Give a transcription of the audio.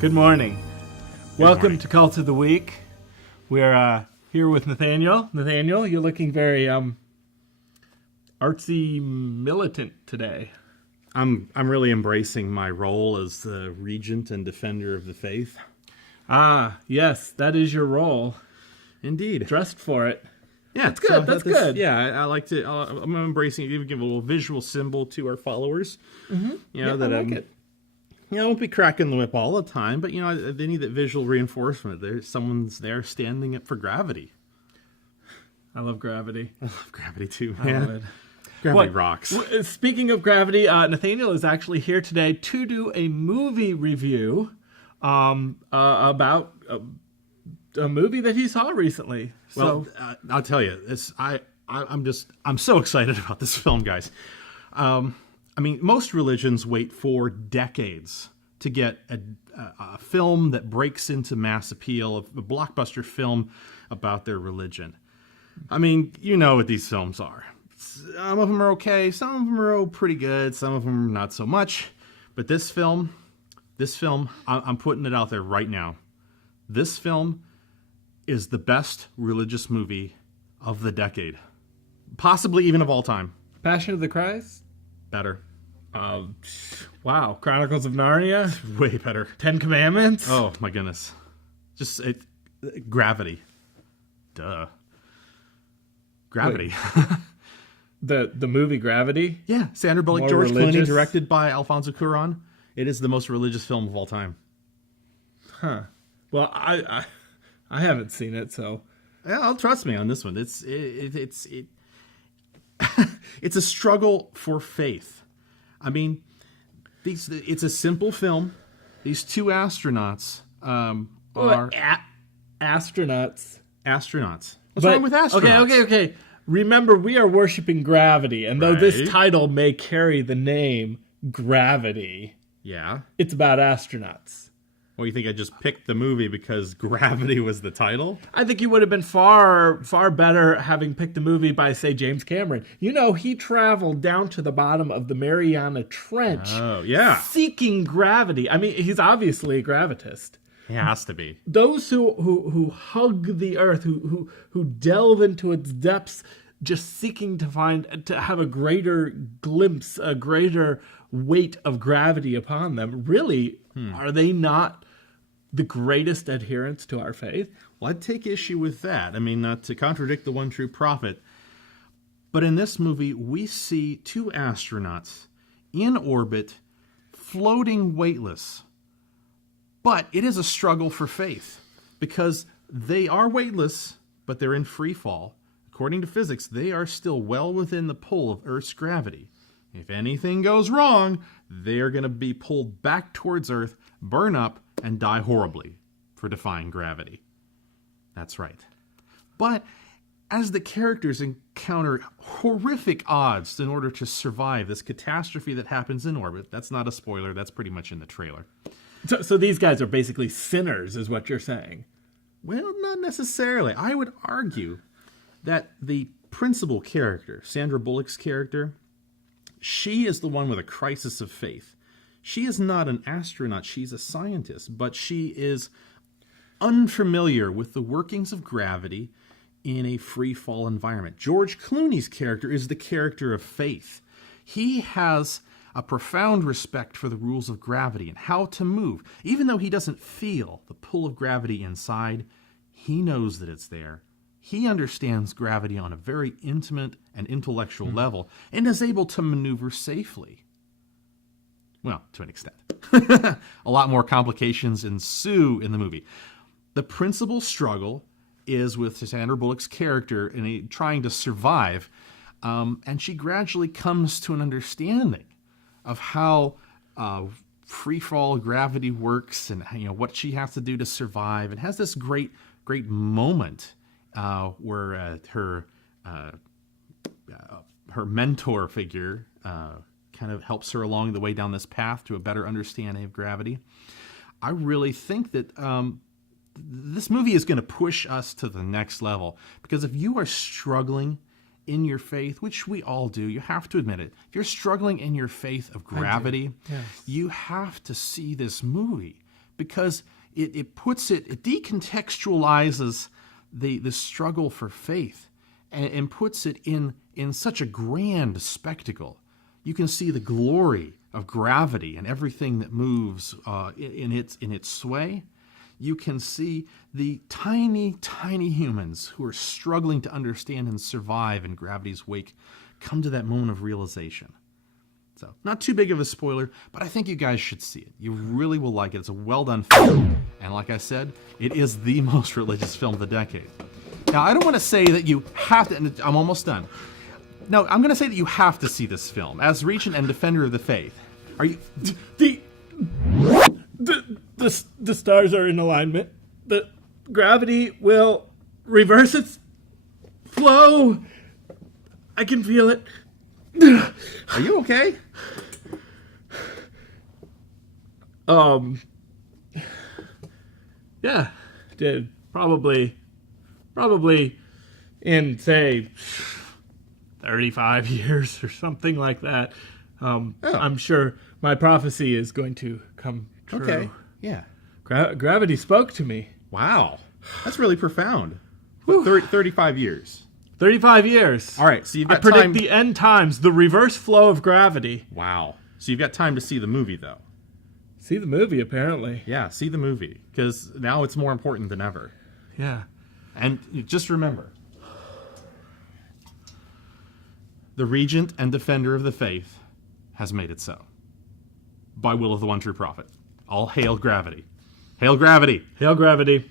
Good morning. Welcome morning. to Cult of the Week. We're here with Nathaniel. Nathaniel, you're looking very artsy militant today. I'm really embracing my role as the regent and defender of the faith. Ah, yes, that is your role. Indeed. Dressed for it. Yeah, That's good. That's good. Yeah, I like to. I'm embracing it. Give a little visual symbol to our followers. Mm-hmm. You know, I like it. I won't be cracking the whip all the time, but they need that visual reinforcement. Someone's there standing up for gravity. I love gravity. I love gravity too, I man. love it. Gravity rocks. Speaking of gravity, Nathaniel is actually here today to do a movie review about a movie that he saw recently. Well, I'll tell you, I'm so excited about this film, guys. I mean, most religions wait for decades to get a film that breaks into mass appeal, a blockbuster film about their religion. I mean, you know what these films are. Some of them are okay, some of them are pretty good, some of them not so much. But this film, I'm putting it out there right now. This film is the best religious movie of the decade. Possibly even of all time. Passion of the Christ? Better. Wow. Chronicles of Narnia? Way better. Ten Commandments? Oh, my goodness. Gravity. Duh. Gravity. The movie Gravity? Yeah, Sandra Bullock, More George Clooney, religious? directed by Alfonso Cuarón. It is the most religious film of all time. Huh. Well, I haven't seen it, so Yeah, trust me on this one. It's it's a struggle for faith. I mean, it's a simple film. These two astronauts are astronauts. astronauts. What's wrong with astronauts? Okay. Remember, we are worshiping gravity, and though Right. this title may carry the name Gravity, Yeah. it's about astronauts. Well, you think I just picked the movie because Gravity was the title? I think you would have been far better having picked the movie by, say, James Cameron. You know, he traveled down to the bottom of the Mariana Trench Oh, yeah. seeking gravity. I mean, he's obviously a gravitist. It has to be. Those who hug the earth, who delve into its depths, just seeking to have a greater glimpse, a greater weight of gravity upon them. Really, are they not the greatest adherents to our faith? Well, I'd take issue with that. I mean, not to contradict the one true prophet, but in this movie, we see two astronauts in orbit, floating weightless. But it is a struggle for faith because they are weightless, but they're in free fall. According to physics, they are still well within the pull of Earth's gravity. If anything goes wrong, they're going to be pulled back towards Earth, burn up, and die horribly for defying gravity. That's right. But as the characters encounter horrific odds in order to survive this catastrophe that happens in orbit, that's not a spoiler, that's pretty much in the trailer. So these guys are basically sinners, is what you're saying. Well, not necessarily. I would argue that the principal character, Sandra Bullock's character, she is the one with a crisis of faith. She is not an astronaut, she's a scientist, but she is unfamiliar with the workings of gravity in a free fall environment. George Clooney's character is the character of faith. He has a profound respect for the rules of gravity and how to move. Even though he doesn't feel the pull of gravity inside, he knows that it's there. He understands gravity on a very intimate and intellectual level and is able to maneuver safely. Well, to an extent. A lot more complications ensue in the movie. The principal struggle is with Sandra Bullock's character in trying to survive, and she gradually comes to an understanding of how free fall gravity works and what she has to do to survive, and has this great moment where her mentor figure kind of helps her along the way down this path to a better understanding of gravity. I really think that this movie is going to push us to the next level, because if you are struggling in your faith, which we all do, you have to admit it. If you're struggling in your faith of gravity, Yes. you have to see this movie, because it decontextualizes the struggle for faith and puts it in such a grand spectacle. You can see the glory of gravity and everything that moves in its sway. You can see the tiny, tiny humans who are struggling to understand and survive in gravity's wake come to that moment of realization. So, not too big of a spoiler, but I think you guys should see it. You really will like it. It's a well-done film. And like I said, it is the most religious film of the decade. Now, I don't want to say that you have to, and I'm almost done. No, I'm going to say that you have to see this film. As regent and defender of the faith, are you... The stars are in alignment. The gravity will reverse its flow. I can feel it. Are you okay? Yeah, did probably in say 35 years or something like that. I'm sure my prophecy is going to come true. Okay, yeah. Gravity spoke to me. Wow, that's really profound. 35 years. 35 years. All right, so you've got I predict time. the end times, the reverse flow of gravity. Wow. So you've got time to see the movie, though. See the movie, apparently. Yeah, see the movie, because now it's more important than ever. Yeah. And just remember, the regent and defender of the faith has made it so. By will of the one true prophet. All hail gravity. Hail gravity. Hail gravity.